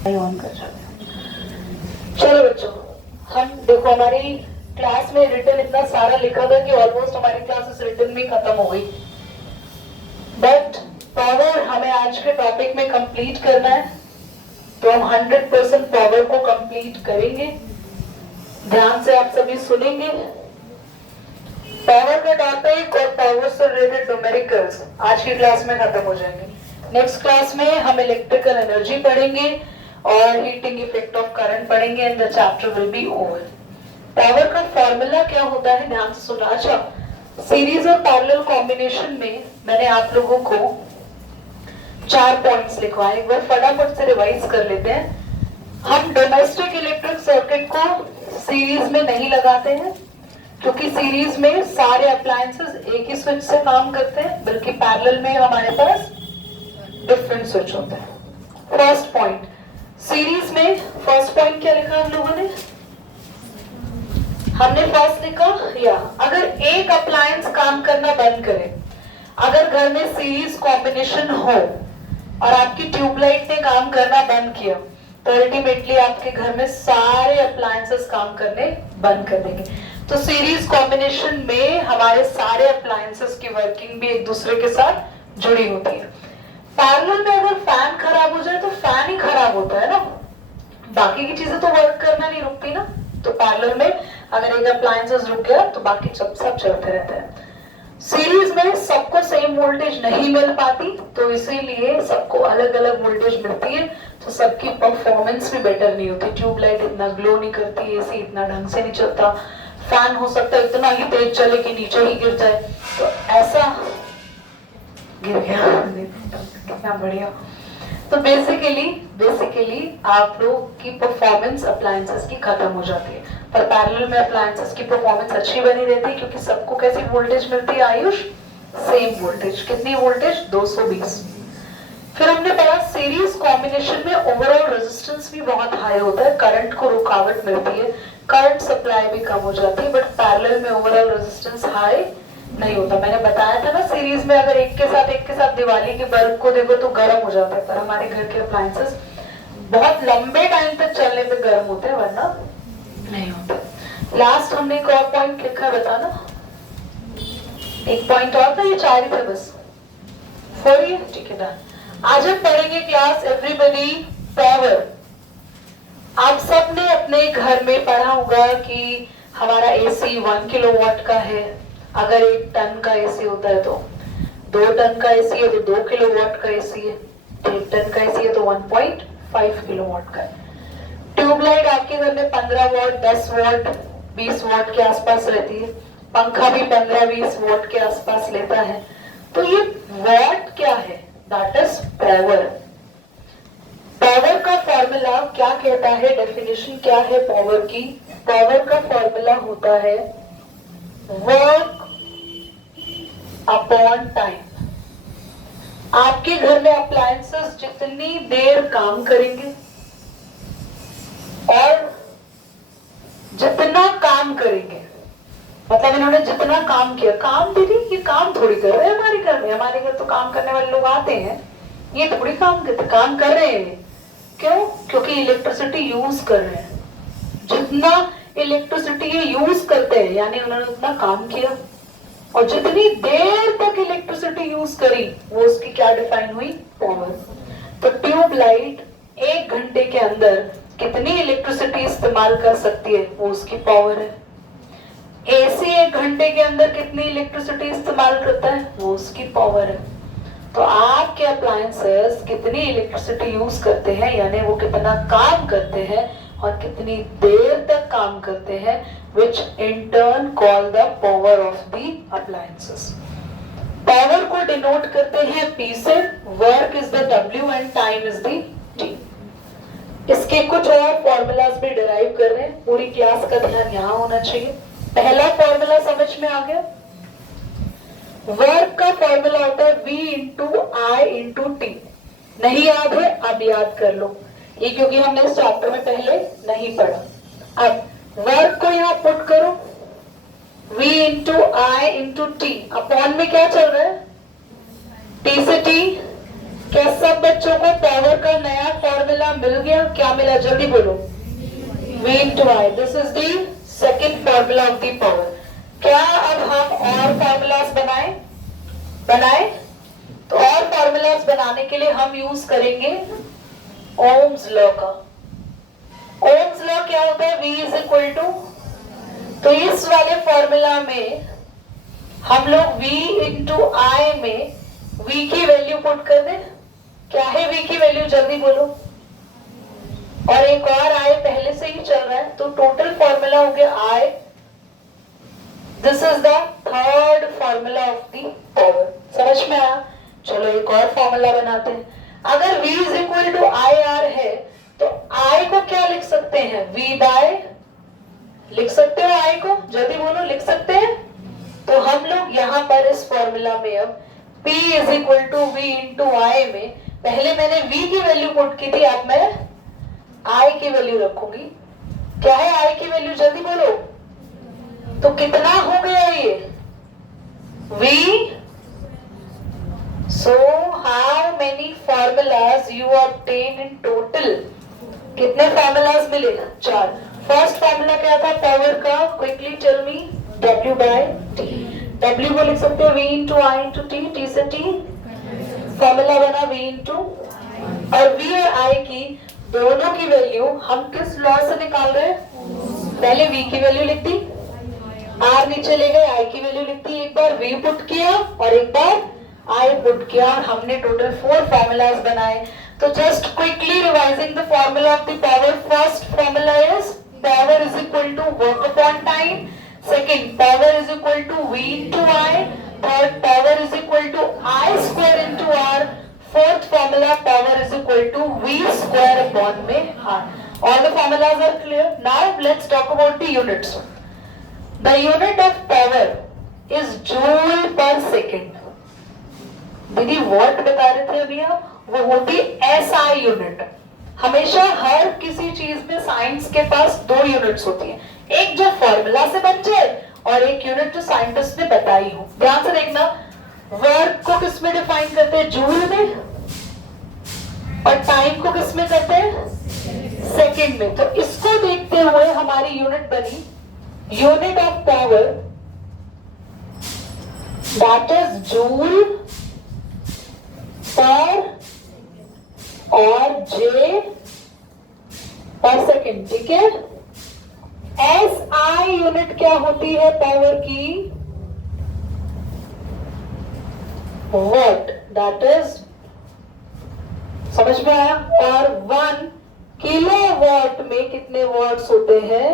On कर जाते हैं। चलो बच्चों, हम देखो हमारी क्लास में रिटन इतना सारा लिखा था कि ऑलमोस्ट हमारी क्लासेस रिटन में खत्म हो गई, बट पावर हमें आज के टॉपिक में कंप्लीट करना है, तो हम 100% पावर को कंप्लीट करेंगे। ध्यान से आप सभी सुनेंगे। पावर का टॉपिक और पावर से रिलेटेड न्यूमेरिकल्स आज की क्लास में खत्म हो जाएंगे। नेक्स्ट क्लास में हम इलेक्ट्रिकल एनर्जी पढ़ेंगे और हीटिंग इफेक्ट ऑफ करंट पढ़ेंगे and the chapter will be over. Power का फॉर्मूला क्या होता है, ध्यान से सुना। अच्छा, सीरीज और पैरेलल कॉम्बिनेशन में मैंने आप लोगों को 4 पॉइंट्स लिखवाए, एक बार फटाफट से रिवाइज कर लेते हैं। हम डोमेस्टिक इलेक्ट्रिक सर्किट को सीरीज में नहीं लगाते हैं, क्योंकि सीरीज में सारे अप्लायंसेस एक ही स्विच से काम करते हैं, बल्कि पैरेलल में हमारे पास डिफरेंट स्विच होते हैं। फर्स्ट पॉइंट, सीरीज में फर्स्ट पॉइंट क्या लिखा हम लोगों ने? हमने फर्स्ट लिखा, या अगर एक अप्लायंस काम करना बंद करे, अगर घर में सीरीज कॉम्बिनेशन हो और आपकी ट्यूबलाइट ने काम करना बंद किया, तो अल्टीमेटली आपके घर में सारे अप्लायंसेस काम करने बंद कर देंगे। तो सीरीज कॉम्बिनेशन में हमारे सारे अप्लायंसेस की वर्किंग भी एक दूसरे के साथ जुड़ी होती है। पैरेलल में अगर फैन खराब हो जाए तो फैन ही खराब होता है ना, बाकी की चीजें तो वर्क करना नहीं रुकती ना। तो पैरेलल में अगर एक अप्लायंसेस रुक गया तो बाकी सब चलते रहते हैं। सीरीज में सबको सेम वोल्टेज नहीं मिल पाती, तो इसीलिए सबको अलग अलग वोल्टेज मिलती है, तो सबकी परफॉर्मेंस भी बेटर नहीं होती। ट्यूबलाइट इतना ग्लो नहीं करती, एसी इतना ढंग से नहीं चलता, फैन हो सकता है इतना ही तेज चले कि नीचे ही गिर जाए। तो ऐसा गिर गया, कितना बढ़िया। तो बेसिकली आप लोग की परफॉर्मेंस अप्लायंसेस की खत्म हो जाती है, पर पैरेलल में अप्लायंसेस की परफॉर्मेंस अच्छी बनी रहती है, क्योंकि सबको कैसी वोल्टेज मिलती है आयुष? Same voltage. कितनी वोल्टेज? 220। फिर हमने पढ़ा सीरीज कॉम्बिनेशन में ओवरऑल रेजिस्टेंस भी बहुत हाई होता है, करंट को रुकावट मिलती है, करंट सप्लाई भी कम हो जाती है, बट पैरेलल में ओवरऑल रेजिस्टेंस हाई नहीं होता। मैंने बताया था ना, सीरीज में अगर एक के साथ दिवाली के बल्ब को देखो तो गर्म हो जाता है, पर हमारे घर के अप्लायंसेस बहुत लंबे टाइम तक चलने पे गर्म होते हैं, वरना नहीं होते। लास्ट हमने एक और पॉइंट लिखा है, बताना। एक पॉइंट और था, ये 4 ही थे बस। 4 ही, ठीक है। आज हम पढ़ेंगे क्लास एवरीबॉडी पावर। आप सबने अपने घर में पढ़ा होगा कि हमारा एसी 1 किलोवाट का है। अगर 1 टन का एसी होता है तो 2 टन का एसी है तो 2 किलोवाट का एसी है, 1 टन का एसी है तो 1.5 किलोवाट का है। ट्यूबलाइट आपके घर में 15 वॉट, 10 वॉट, 20 वॉट के आसपास रहती है। पंखा भी 15-20 वॉट के आसपास लेता है। तो ये वॉट क्या है? That is power. पावर का फॉर्मूला क्या कहता है? डेफिनेशन क्या है पावर की? पावर का फॉर्मूला होता है वर्क अपॉन टाइम। आपके घर में अप्लायंसेस जितनी देर काम करेंगे और जितना काम करेंगे, मतलब इन्होंने जितना काम किया, काम दीदी ये काम थोड़ी कर रहे हैं हमारे घर में, हमारे घर तो काम करने वाले लोग आते हैं, ये थोड़ी काम करते, काम कर रहे हैं। क्यों? क्योंकि इलेक्ट्रिसिटी यूज कर रहे हैं। जितना इलेक्ट्रिसिटी ये यूज करते हैं, यानी उन्होंने उतना काम किया, और जितनी देर तक इलेक्ट्रिसिटी यूज करी वो उसकी क्या डिफाइन हुई? पावर। तो ट्यूबलाइट 1 घंटे के अंदर कितनी इलेक्ट्रिसिटी इस्तेमाल कर सकती है, वो उसकी पावर है। एसी 1 घंटे के अंदर कितनी इलेक्ट्रिसिटी इस्तेमाल करता है, वो उसकी पावर है। तो आपके अप्लायंसेस कितनी इलेक्ट्रिसिटी यूज करते हैं, यानी वो कितना काम करते हैं और कितनी देर तक काम करते हैं, which in turn call the power of the appliances. Power को डिनोट करते हैं P से, work is the W and time is the T। इसके कुछ और फॉर्मूलाज भी डिराइव कर रहे हैं, पूरी क्लास का ध्यान यहाँ होना चाहिए। पहला फॉर्मूला समझ में आ गया? वर्क का फॉर्मूला होता है V into I into T। नहीं याद है? अब याद कर लो, ये क्योंकि हमने इस चैप्टर में पहले नहीं पढ़ा। अब वर्क को यहाँ पुट करो, V into I into T। Upon में क्या चल रहा है? T से T क्या सब बच्चों को पावर का नया फॉर्मूला मिल गया? क्या मिला, जल्दी बोलो। V into I. This is the second formula of the power. क्या अब हम और फॉर्मूलाज बनाए? तो और फॉर्मूलाज बनाने के लिए हम यूज करेंगे ओम्स लॉ का। ओम्स लॉ क्या होता है? V is equal to, तो इस वाले फॉर्मूला में हम लोग V into I में V की वैल्यू पुट कर दें। क्या है V की वैल्यू, जल्दी बोलो। और एक और I पहले से ही चल रहा है, तो टोटल फॉर्मूला हो गया I। This is the third formula of the power. समझ में आया? चलो एक और फॉर्मूला बनाते हैं। अगर V is equal to I R है तो I को क्या लिख सकते हैं? V बाय, लिख सकते हो I को, जल्दी बोलो, लिख सकते हैं। तो हम लोग यहाँ पर इस फॉर्मूला में अब P is equal to V into I में, पहले मैंने V की वैल्यू पुट की थी, अब मैं I की वैल्यू रखूंगी। क्या है I की वैल्यू, जल्दी बोलो। तो कितना हो गया ये V? So how many formulas you obtained in total? कितने फॉर्मूलाज मिले? 4। फर्स्ट फॉर्मूला क्या था पावर का? Quickly tell me. W by T। W को लिख सकते हो V into I into T, T से T। फॉर्मूला बना V इंटू, और V और I की दोनों की वैल्यू हम किस लॉ से निकाल रहे हैं? पहले V की वैल्यू लिख दी, R नीचे ले गए, I की वैल्यू लिख दी। एक बार V पुट किया और एक बार I पुट किया, और हमने टोटल 4 फॉर्मूलाज बनाए। तो just quickly revising the formula of the power. First formula is power is equal to work upon time. Second, power is equal to V into I। Third, power is equal to I square into R। Fourth formula, power is equal to V square upon में R। All the formulas are clear. Now let's talk about the units. The unit of power is joule per second. दीदी what बता रहे थे अभी आप, वो होती SI unit. हमेशा हर किसी चीज में साइंस के पास 2 यूनिट्स होती हैं, एक जो फॉर्मूला से बन जाए और एक यूनिट जो साइंटिस्ट ने बताई हो। ध्यान से देखना, वर्क को किस में डिफाइन करते हैं? जूल में। और टाइम को किस में करते हैं? सेकंड में। तो इसको देखते हुए हमारी यूनिट बनी unit of power, that is joule पर और J पर सेकेंड। ठीक है। SI यूनिट क्या होती है पावर की? वॉट, दैट इज, समझ में आया? और 1 किलोवाट में कितने वॉट्स होते हैं?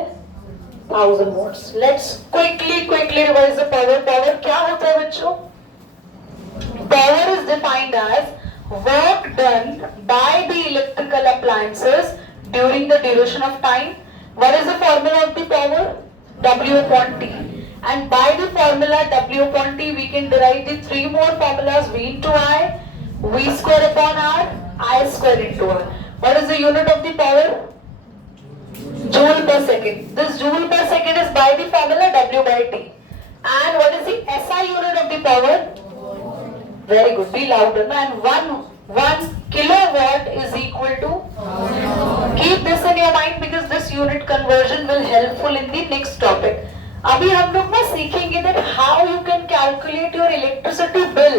1000 watts. Let's quickly revise the power. Power क्या होता है बच्चों? Power is defined as work done by the electrical appliances during the duration of time. What is the formula of the power? W upon T. And by the formula W upon T, we can derive the 3 more formulas: V into I, V square upon R, I square into R. What is the unit of the power? Joule per second. This joule per second is by the formula W by T. And what is the SI unit of the power? Very good. Be louder. And 1 kilowatt is equal to. Keep this in your mind because this unit conversion will helpful in the next topic. अभी हम लोग ना सीखेंगे that how you can calculate your electricity bill.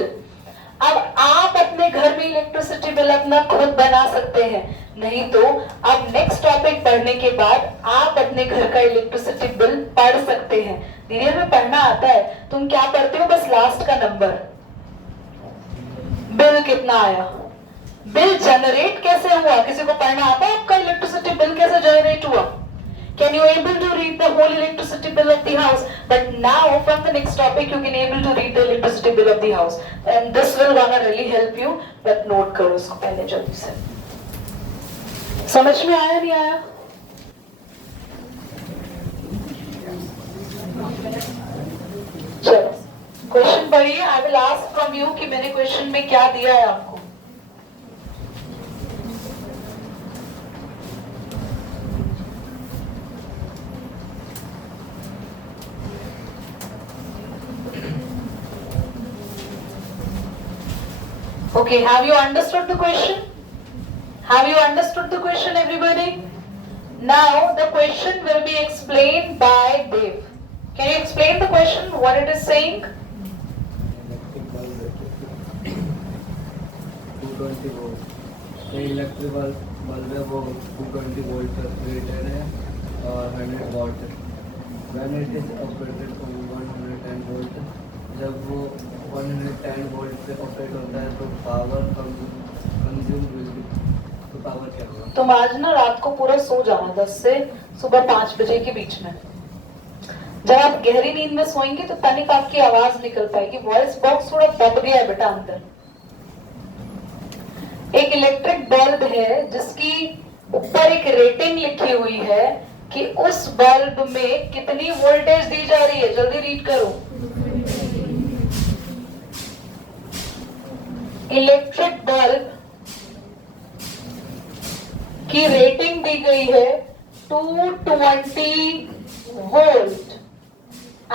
अब आप अपने घर में इलेक्ट्रिसिटी बिल अपना खुद बना सकते हैं, नहीं तो अब नेक्स्ट टॉपिक पढ़ने के बाद आप अपने घर का इलेक्ट्रिसिटी बिल पढ़ सकते हैं। दीदी हमें पढ़ना आता है, तुम क्या पढ़ते हो? बस लास्ट का नंबर, बिल कितना आया, बिल जनरेट कैसे हुआ, किसी को पढ़ना आता है आपका इलेक्ट्रिसिटी बिल कैसे जनरेट हुआ? Can you able to read the whole electricity bill of the house? But now from the next topic you can able to read the electricity bill of the house, and this will gonna really help you. But note करो इसको पहले जल्दी से। समझ में आया नहीं आया? चलो क्वेश्चन पढ़िए। I will ask from you कि मैंने क्वेश्चन में क्या दिया है आपको। Okay, have you understood the question? Have you understood the question, everybody? Now the question will be explained by Dev. Can you explain the question, what it is saying? Electric bulb 220 volt, ये electric bulb है वो 220 volt rated है और 100 what है। When it is operated on 110 volt, जब वो 110 volt पे operate होता है तो पावर कंज्यूम विल बी, तो पावर क्या होगा? तुम आज ना रात को पूरा सो जाना 10 से सुबह 5 बजे के बीच में। जब आप गहरी नींद में सोएंगे तो तनिक आपकी आवाज निकल पाएगी, वॉइस बॉक्स थोड़ा दब गया है बेटा अंदर। एक इलेक्ट्रिक बल्ब है जिसकी ऊपर एक रेटिंग लिखी हुई है कि उस बल्ब में कितनी वोल्टेज दी जा रही है। जल्दी रीड करो। इलेक्ट्रिक बल्ब की रेटिंग दी गई है 220 वोल्ट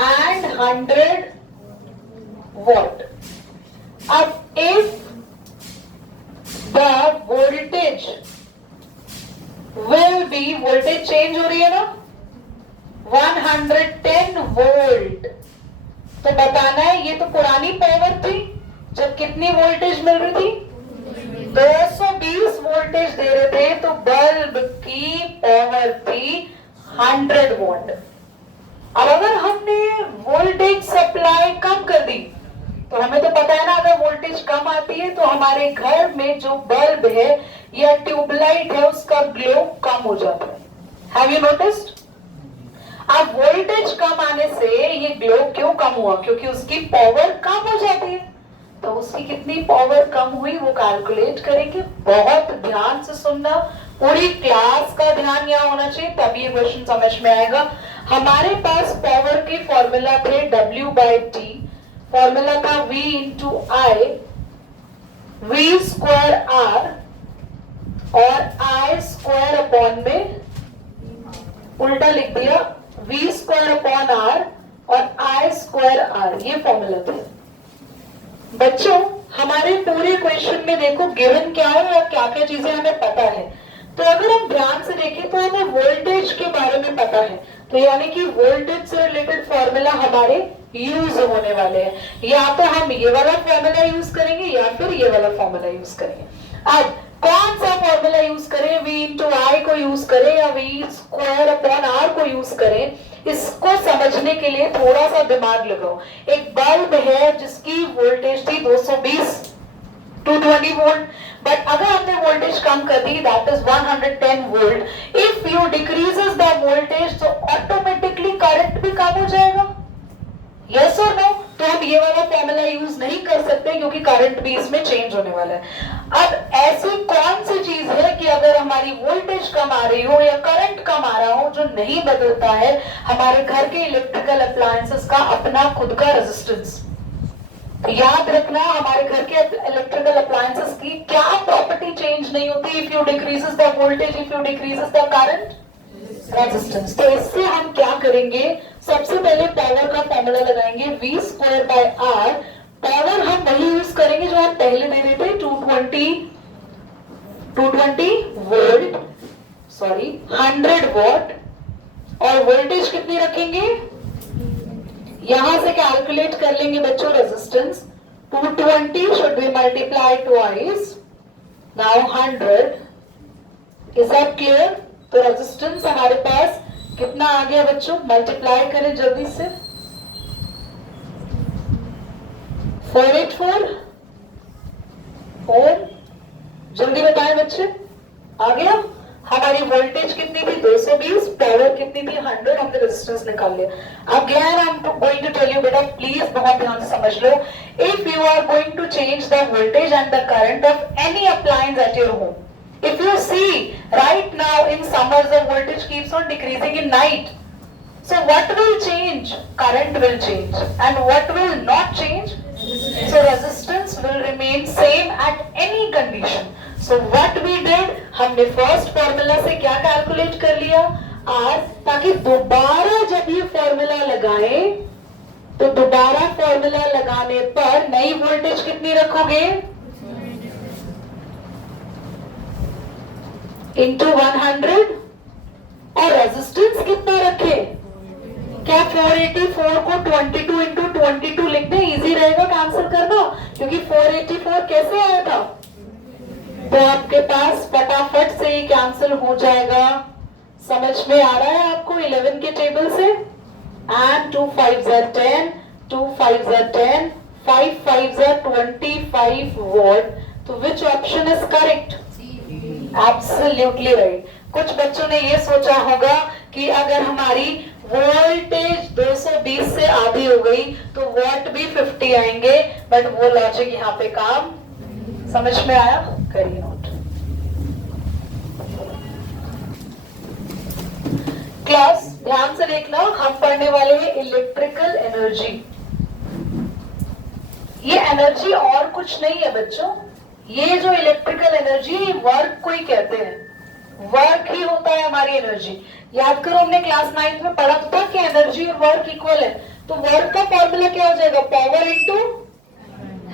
and 100 watt. अब if the voltage will be, voltage change हो रही है ना 110 वोल्ट, तो बताना है ये तो पुरानी पावर थी जब कितनी वोल्टेज मिल रही थी 220 वोल्टेज दे रहे थे, तो बल्ब की पावर थी 100 वोल्ट। अब अगर हमने वोल्टेज सप्लाई कम कर दी, तो हमें तो पता है ना अगर वोल्टेज कम आती है तो हमारे घर में जो बल्ब है या ट्यूबलाइट है उसका ग्लो कम हो जाता है। Have you noticed? अब वोल्टेज कम आने से ये ग्लो क्यों कम हुआ? क्योंकि उसकी पावर कम हो जाती है। तो उसकी कितनी पावर कम हुई वो कैलकुलेट करेंगे। बहुत ध्यान से सुनना, पूरी क्लास का ध्यान यहाँ होना चाहिए, तभी ये क्वेश्चन समझ में आएगा। हमारे पास पावर के फॉर्मूला थे W/T, फॉर्मूला था V × I, V²R और I² में उल्टा लिख दिया, V²/R और I²R, ये फॉर्मूला थे। बच्चों हमारे पूरे क्वेश्चन में देखो गिवन क्या है और क्या क्या चीजें हमें पता है। तो अगर हम ध्यान से देखें तो हमें वोल्टेज के बारे में पता है, तो यानी कि वोल्टेज से रिलेटेड फॉर्मूला हमारे यूज होने वाले हैं। या तो हम ये वाला फॉर्मूला यूज करेंगे या फिर ये वाला फॉर्मूला यूज करेंगे। अब कौन सा फॉर्मूला यूज करें? V × I को यूज करें या V²/R को यूज करें, इसको समझने के लिए थोड़ा सा दिमाग लगाओ। एक बल्ब है जिसकी वोल्टेज थी 220 वोल्ट, बट अगर हमने वोल्टेज कम कर दी, that is 110 volt. If you decreases the voltage तो ऑटोमेटिकली करंट भी कम हो जाएगा। यस और नो? तो हम ये वाला फॉर्मूला यूज नहीं कर सकते क्योंकि करंट भी इसमें चेंज होने वाला है। अब ऐसी कौन सी चीज है कि अगर हमारी वोल्टेज कम आ रही हो या करंट कम आ रहा हो जो नहीं बदलता है? हमारे घर के इलेक्ट्रिकल अप्लायंसेस का अपना खुद का रेजिस्टेंस। याद रखना हमारे घर के इलेक्ट्रिकल अप्लायंसेस की क्या प्रॉपर्टी चेंज नहीं होती if you decreases the voltage, if you decreases the current? Resistance. तो इससे हम क्या करेंगे? सबसे पहले पावर का फॉर्मूला लगाएंगे V²/R। पावर हम वही यूज करेंगे जो हम पहले दे रहे थे 220 वोल्ट, सॉरी 100 वॉट, और वोल्टेज कितनी रखेंगे? यहां से कैलकुलेट कर लेंगे बच्चों resistance. 220 should be multiplied twice, now 100. Is that clear? तो रेजिस्टेंस हमारे पास कितना आ गया बच्चों? मल्टीप्लाई करें जल्दी से। 484 ओम। जल्दी बताएं बच्चे, आ गया? हमारी वोल्टेज कितनी थी? 220, पावर कितनी थी? 100। हमने रेजिस्टेंस निकाल लिया। Again I am going to tell you बेटा, प्लीज बहुत ध्यान से समझ लो। If you are going to change the voltage and the current of any appliance at your home, if you see right now in summers the voltage keeps on decreasing in night, so what will change? Current will change. And what will not change? So resistance will remain same at any condition. So what we did, हमने first formula से क्या calculate कर लिया? R, ताकि दोबारा जब ये formula लगाए तो दोबारा फॉर्मूला लगाने पर नई वोल्टेज कितनी रखोगे? इंटू 100 और रेजिस्टेंस कितना रखे? क्या 484 को 22 इंटू 22 लिख दें? इजी रहेगा कैंसिल करना, क्योंकि 484 कैसे आया था, तो आपके पास फटाफट से ही कैंसिल हो जाएगा। समझ में आ रहा है आपको 11 के टेबल से? And 2 5s are 10, 2 5s are 10, 5 5s are 25 what. तो which option is correct? Absolutely right. कुछ बच्चों ने ये सोचा होगा कि अगर हमारी वोल्टेज 220 से आधी हो गई तो वॉट भी 50 आएंगे, बट वो लॉजिक यहाँ पे काम समझ में आया? करिए नोट। क्लास ध्यान से देखना, हम पढ़ने वाले हैं इलेक्ट्रिकल एनर्जी। ये एनर्जी और कुछ नहीं है बच्चों, ये जो इलेक्ट्रिकल एनर्जी वर्क को ही कहते हैं, वर्क ही होता है हमारी एनर्जी। याद करो हमने क्लास 9th में पढ़ा था कि एनर्जी और वर्क इक्वल है, तो वर्क का फॉर्मूला क्या हो जाएगा? पावर इनटू,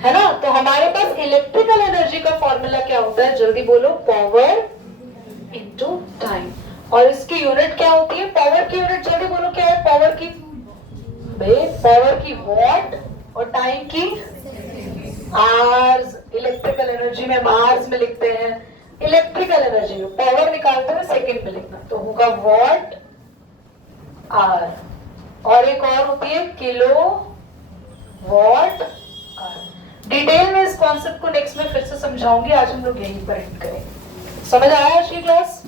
है ना? तो हमारे पास इलेक्ट्रिकल एनर्जी का फॉर्मूला क्या होता है? जल्दी बोलो, पावर इनटू टाइम। और इसकी यूनिट क्या होती है? पावर की यूनिट जल्दी बोलो क्या है पावर की? पावर की वॉट और टाइम की आवर्स। इलेक्ट्रिकल एनर्जी में आवर्स में लिखते हैं, इलेक्ट्रिकल एनर्जी में पावर निकालते हुए सेकंड में लिखना, तो होगा वॉट आवर। और एक और होती है किलो वॉट आवर। डिटेल में इस कॉन्सेप्ट को नेक्स्ट में फिर से समझाऊंगी, आज हम लोग यहीं पर एंड करेंगे। समझ आया आज की क्लास?